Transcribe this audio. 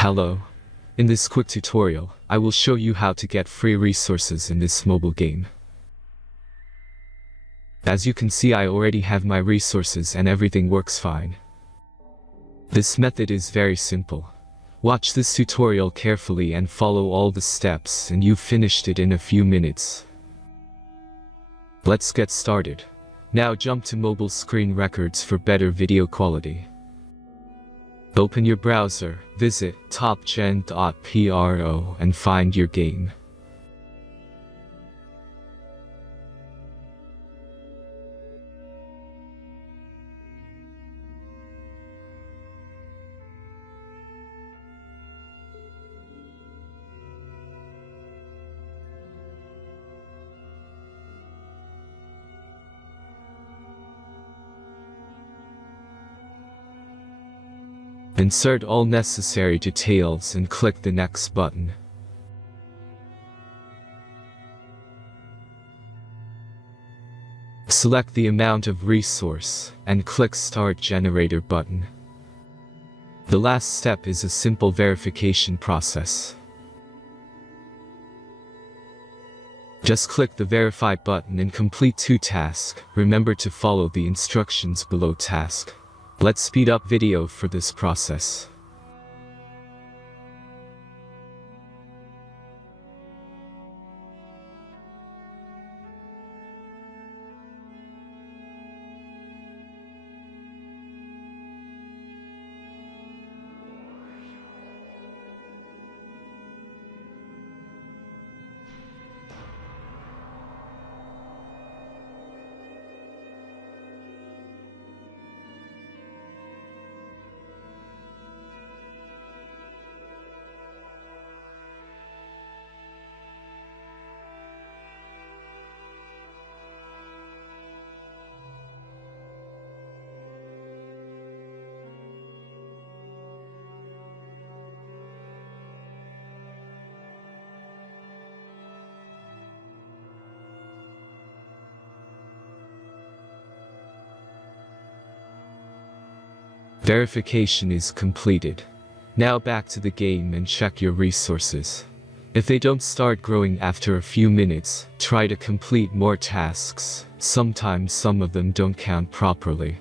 Hello. In this quick tutorial, I will show you how to get free resources in this mobile game. As you can see, I already have my resources and everything works fine. This method is very simple. Watch this tutorial carefully and follow all the steps and you've finished it in a few minutes. Let's get started. Now jump to mobile screen records for better video quality. Open your browser, visit hack..Pro and find your game. Insert all necessary details and click the next button. Select the amount of resource and click Start Generator button. The last step is a simple verification process. Just click the Verify button and complete 2 tasks. Remember to follow the instructions below task. Let's speed up video for this process. Verification is completed. Now back to the game and check your resources. If they don't start growing after a few minutes, try to complete more tasks. Sometimes some of them don't count properly.